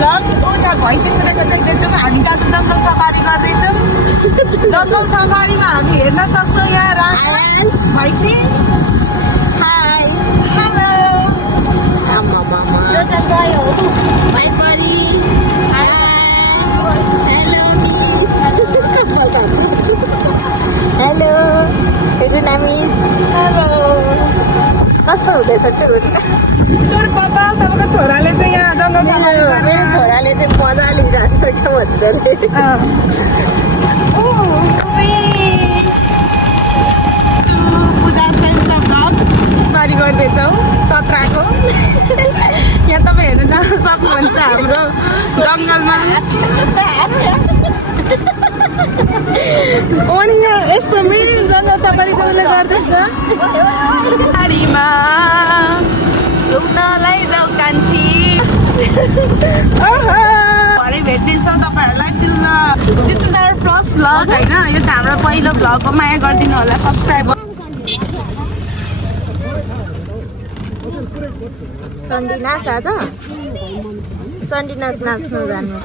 Vlog उता भैँसी कुदेको देख्दैछौँ हामी आज जङ्गल सफारी गर्दैछौँ जङ्गल सफारीमा हामी हेर्न सक्छौँ यहाँ राज भैँसी हाई हेलो यो त गयो भाइ परी hello miss hello hello miss hello कस्तो हुँदैछ त्यो पापा तपाईँको छोराले चाहिँ यहाँ जङ्गल सफारी मेरो छोराले चाहिँ मजा लिइरहेको छ क्या भन्छ सफारी गर्दैछौँ चत्राको यहाँ तपाईँ हेर्नु जान सक्नुहुन्छ हाम्रो जङ्गलमा अनि यहाँ यस्तो मेन जङ्गल सफारी सबैले गर्दैछ गाडीमा घुम्नलाई जाऊ कान्छी भरे भेटिन्छौँ तपाईँहरूलाई till this is our first vlog होइन यो चाहिँ हाम्रो पहिलो भ्लग हो माया गरिदिनु होला सब्सक्राइब चण्डी नाच आज चण्डी नाच नाच्नु जानु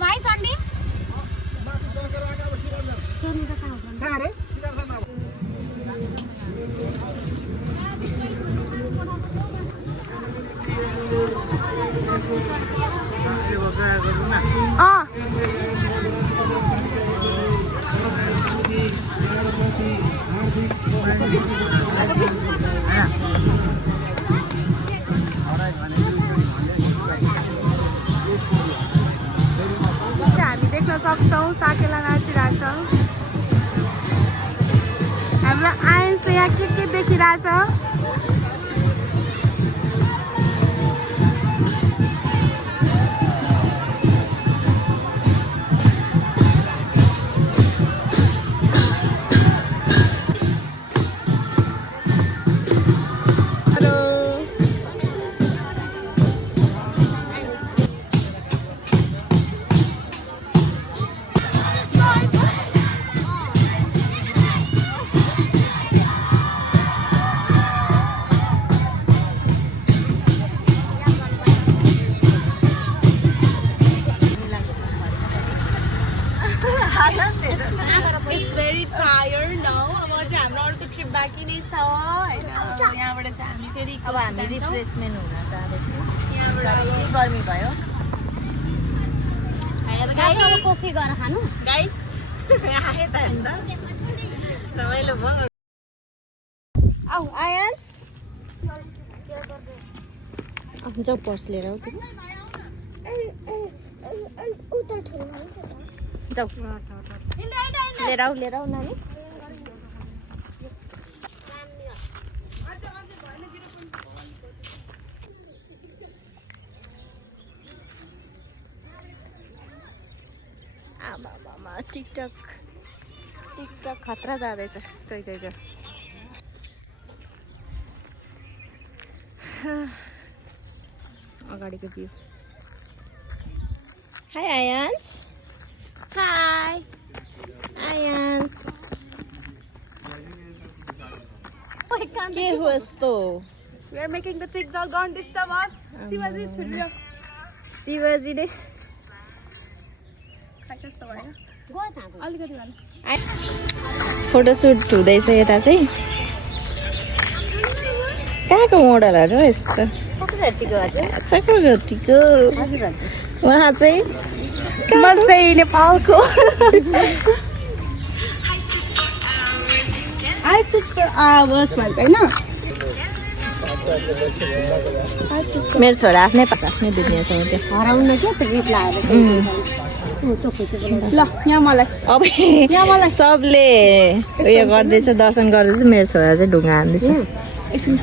भाइ चण्डी हामी देख्न सक्छौँ साकेला नाचिरहेछ हाम्रो आयन्सले यहाँ के देखिरहेछ It's very tired now. अब चाहिँ हाम्रो अर्को ट्रिप बाँकी नै छ होइन यहाँबाट चाहिँ हामी फेरि अब हामी रिफ्रेसमेन्ट हुन चाहँदैछौँ यहाँबाट गर्मी भयो कोसी गएर खानु गाइस आए त नि त रमाइलो भयो आऊ आयन्स जाऊ पर्स लिएर आऊ जाऊ लिएर आऊ नानी आमा टिकटक खतरा जाँदैछ कोही अगाडिको view high ions high ions के हो यस्तो We are making the TikTok, don't disturb us. Shivaji छुट्यो शिवाजीले कस्तो भयो अलिकति भन फोटोसुट हुँदैछ यता चाहिँ कहाँको मोडलहरू यस्तो चक्रघटीको उहाँ चाहिँ म चाहिँ नेपालको I sit for hours भन्छ होइन मेरो छोरा आफ्नै दुनियाँ छ त्यो हराउन क्या त गीत लगाएर ल यहाँ मलाई अब सबले उयो गर्दैछ दर्शन गर्दैछ मेरो छोरा चाहिँ ढुङ्गा हान्दैछ एकछिन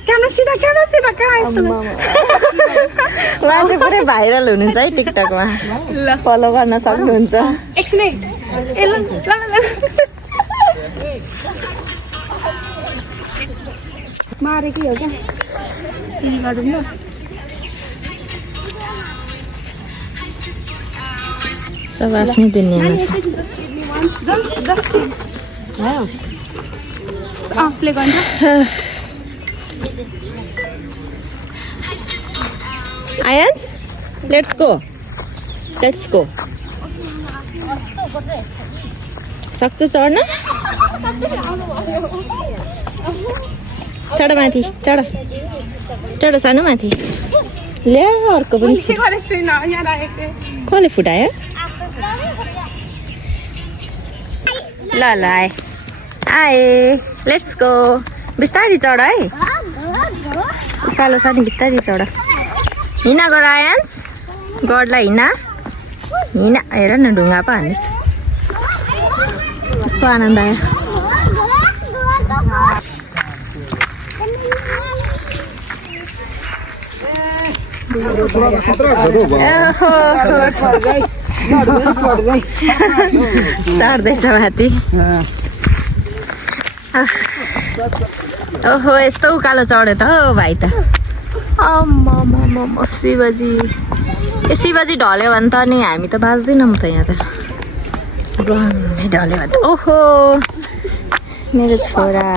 क्यामेरा सिधा कहाँ यस्तो उहाँ चाहिँ पुरै भाइरल हुनुहुन्छ है टिकटकमा फलो गर्न सक्नुहुन्छ एकछिन ए ल मारेकै हो क्या गरौँ न सब आफ्नै दुनियाँमा प्ले गर्नु आयन्स लेट्स गो सक्छु चढ्न चढ माथि चढ सानो माथि ल्या अर्को पनि कसले फुटायो ल आए लेट्स गो बिस्तारी चढ है उकालो छ नि बिस्तारी चढ हिँड गर आयन्स गडला हिँड हेर न ढुङ्गा पो हान्दैछ कस्तो आनन्द आयो चढ्दैछ माथि ओहो यस्तो उकालो चढ्यो त हौ भाइ त शिवजी ए शिवजी ढल्यो भने त नि हामी त बाँच्दैनौँ त यहाँ त डल्लै ढल्यो भने त ओहो मेरो छोरा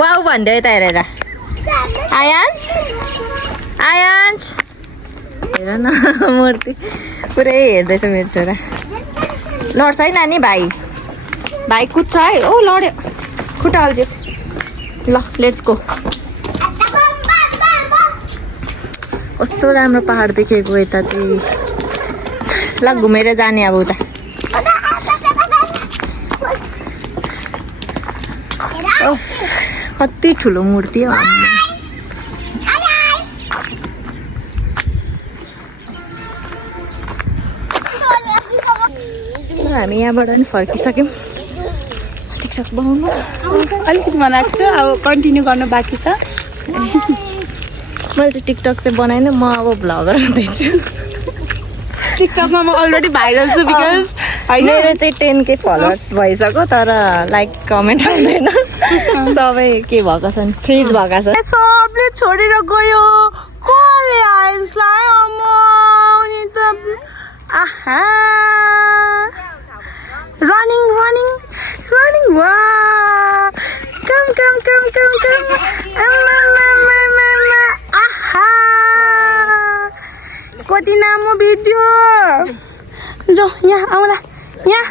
वाउ भन्दै त हेरेर आयन्स हेर न मूर्ति पुरै हेर्दैछ मेरो छोरा लड्छ है नानी भाइ कुद्छ है ओ लड्यो खुट्टा हाल्छ्यो ल लेट्स गो कस्तो राम्रो पहाड देखेको यता चाहिँ ल घुमेर जाने अब उता कति ठुलो मूर्ति हो हामी यहाँबाट नि फर्किसक्यौँ टिकटक बनाउनु अलिकति बनाएको छु अब कन्टिन्यू गर्नु बाँकी छ मैले चाहिँ टिकटक चाहिँ बनाएन म अब भ्लगर हुँदैछु टिकटकमा म अलरेडी भाइरल छु बिकज मेरो चाहिँ 10K फलोवर्स भइसक्यो तर लाइक कमेन्ट आउँदैन सबै के भएको छ नि फ्रिज भएको छ सबले छोडेर गयो कसले आइन्सलाई आहा रनिङ वा कम आहा कति लामो भिडियो जो यहाँ आउला यहाँ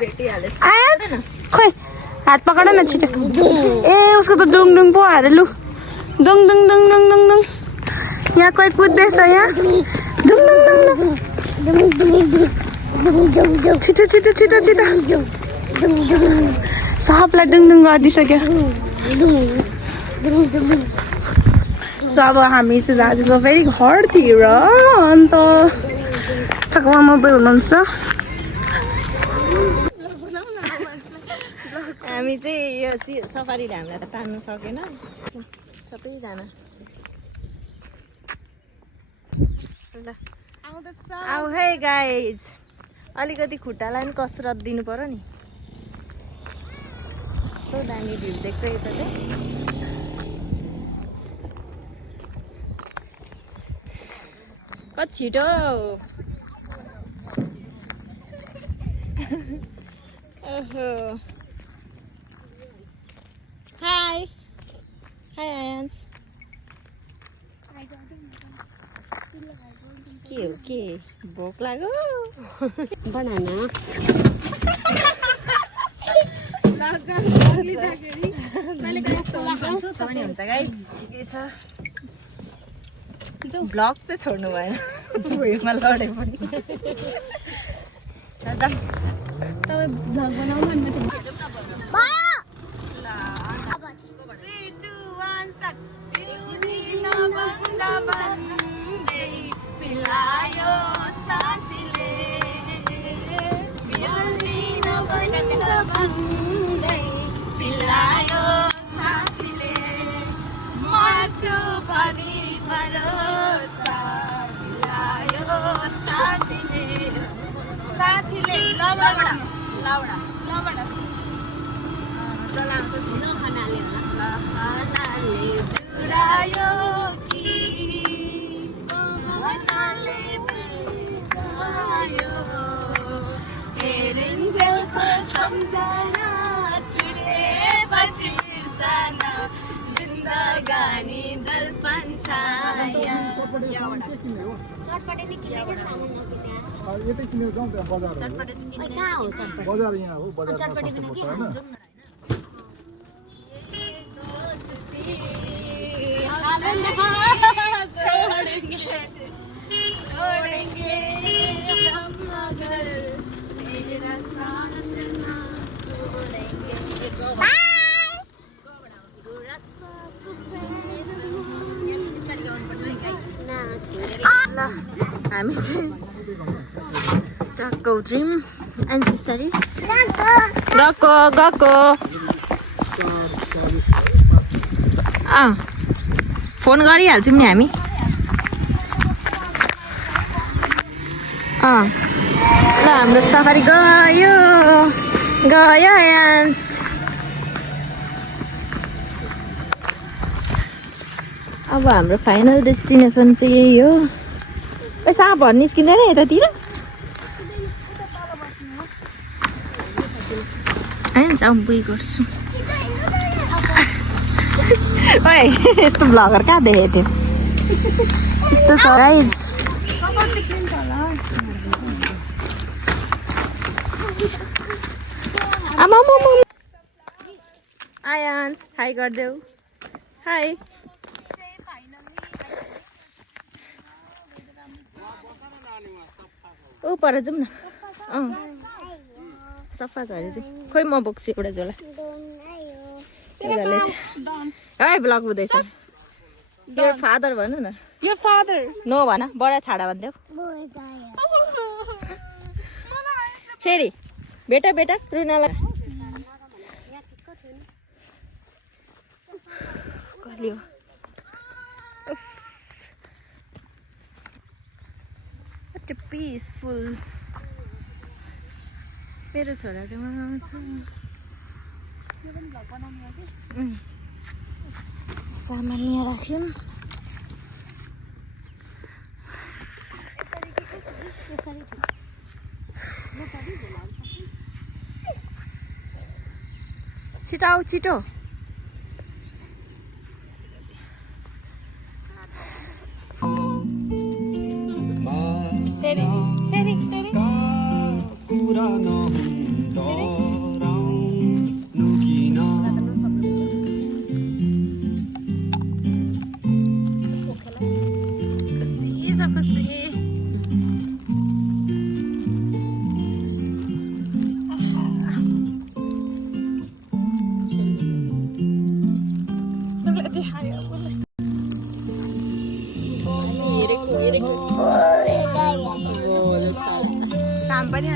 आयन्स खोइ हात पकड न छिटो ए उसको त डुङ पो हारे लु डुङ यहाँ कोही कुद्दैछ यहाँ डुङ छिटो सबलाई डुङ गरिदिइसक्यो अब हामी चाहिँ जाँदैछौँ फेरि घरतिर अन्त चकमाउँदै हुनुहुन्छ हामी चाहिँ यो सफारीले हामीलाई त तान्नु सकेन सबैजना आऊ है गाइज अलिकति खुट्टालाई पनि कसरत दिनु पर्यो नि कस्तो दामी भ्यू देख्छ यता चाहिँ कति छिटो ओहो हाई आयन्स के हो के भोक लाग्यो बनाना पनि हुन्छ गाइस ठिकै छ ब्लग चाहिँ छोड्नु भएन भुइँमा लडे पनि तपाईँ ब्लग बनाउनु नि साथीले लवडा खानाले जुरायो कि कहनाले बिगायो हेरिन्जेलको सम्झना छुटेपछि बिर्सन जिन्दगानी दर्पण चटपटे नि किनेको सामान नकिने यतै किनेर जाउँ त्यहाँ बजार चटपटे चाहिँ किन्ने कहाँ हो चटपटे बजार यहाँ हो बजारमा चटपटे सस्तो बिना के पर्छ खानु हैन जाउँ ल हामी चाहिँ टक्क उत्रौँ आइज बिस्तारै गएको फोन गरिहाल्छौँ नि हामी ल हाम्रो सफारी गयो यान्स अब हाम्रो फाइनल डेस्टिनेसन चाहिँ यही हो साँपहरू निस्किँदैन यतातिर होइन अब बुई गर्छु ओए यस्तो भ्लगर कहाँ देखेको थियो यस्तो छ गाइज आयान्स हाई गरिदेऊ हाई ऊ पर जाउँ न सफा गरे चाहिँ खोइ म बोक्छु एउटा झोला है ब्लग हुँदैछ यो फादर भन्नु न यो फादर नो भन बडा छाडा भनिदेऊ फेरि बेटा बेटा रुनालाई कलियो What a peaceful. मेरो छोरा चाहिँ उहाँ छ सामान यहाँ राख्यौँ छिटो आऊ छिटो काम पनि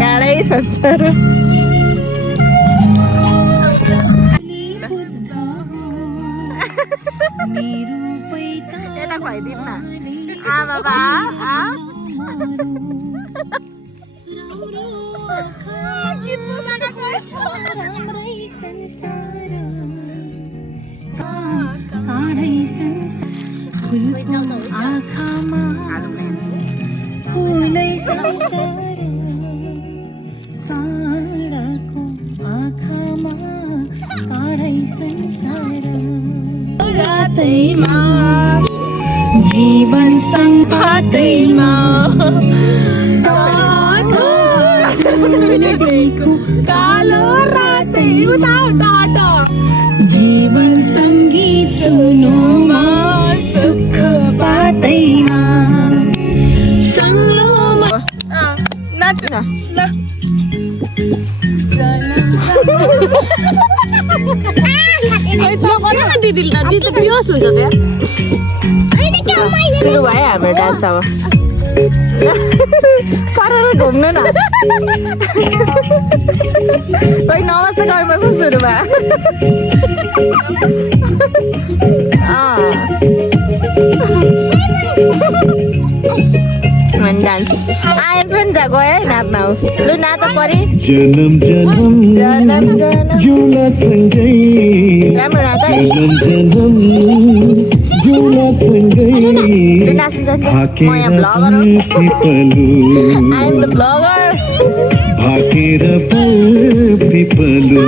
काँडै संसार यता खुवाइदिनु न बाबा जीवन संघातैमा कालो रातै टाटा जीवन संगी सुनुमा सुख बाटैमा संगलोमा नाच्छु न ल दिदीले त दिदी त बिहोस हुन्छ त्यहाँ सुरु भयो हाम्रो डान्स अब परेर घुम्नु न कोही नमस्ते गर्नु सुरु भयो डान्स आयन्स पनि त गयो है नाच्न लु नाच परि जन्म जन्म जनम जनम जुला सँगै राम्रो नाच है जन्म जन्म जुला सँगै लु नाच्नु सक्छ म यहाँ भ्लगर हो आई एम द भ्लगर भाकेर पिपलु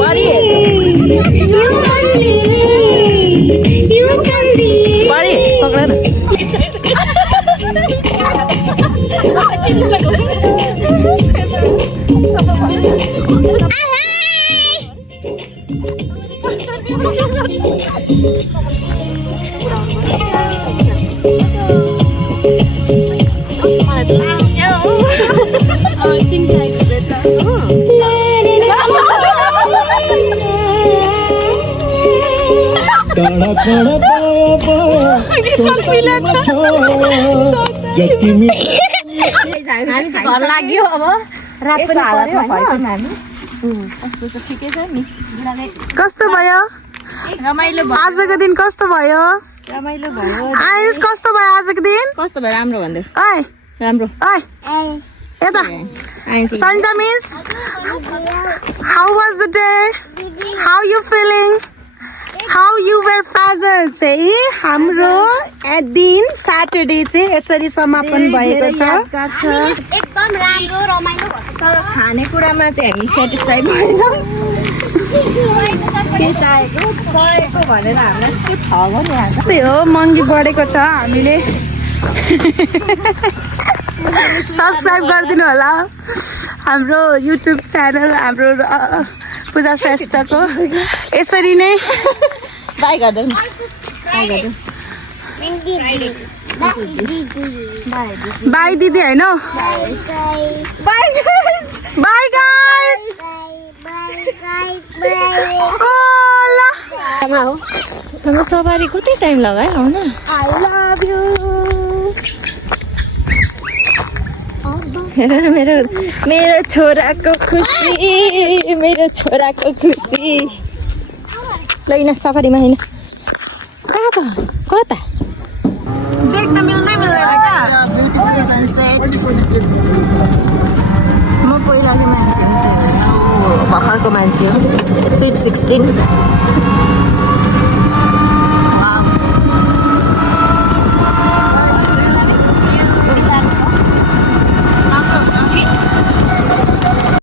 परि परि पक्र न टाढा टाढा पाया जति घर लाग्यो अब रात पनि पर्यो हैन ठिकै छ नि कस्तो भयो रमाइलो भयो आजको दिन कस्तो भयो रमाइलो भयो आयुष कस्तो भयो आजको दिन कस्तो भयो राम्रो भन्दै ओइ राम्रो ओइ यता आइन्छ Sanja miss, how was the day? How you feeling? How you were father चाहिँ हाम्रो दिन सैटरडे चाहिँ यसरी समापन भएको छ एकदम राम्रो रमाइलो भएको तर खानेकुरामा चाहिँ हामी सेटिस्फाई भएनौँ के चाहेको भनेर हामीलाई यस्तो ठग्यो नि आज त्यही हो महँगी बढेको छ हामीले सब्सक्राइब गरिदिनु होला हाम्रो युट्युब च्यानल हाम्रो पूजा श्रेष्ठको यसरी नै बाई गर्दै बाई दिदी होइन बाई गाइज तिम्रो सवारी कति टाइम लगायो आउन आई लभ यु हेर मेरो छोराको खुसी लैन सफारीमा होइन कहाँ छ कता देख्न मिल्दैन क्या ब्युटिफुल सनसेट म पहिलाको मान्छे हो त्यही भएर भर्खरको मान्छे हो स्विट 16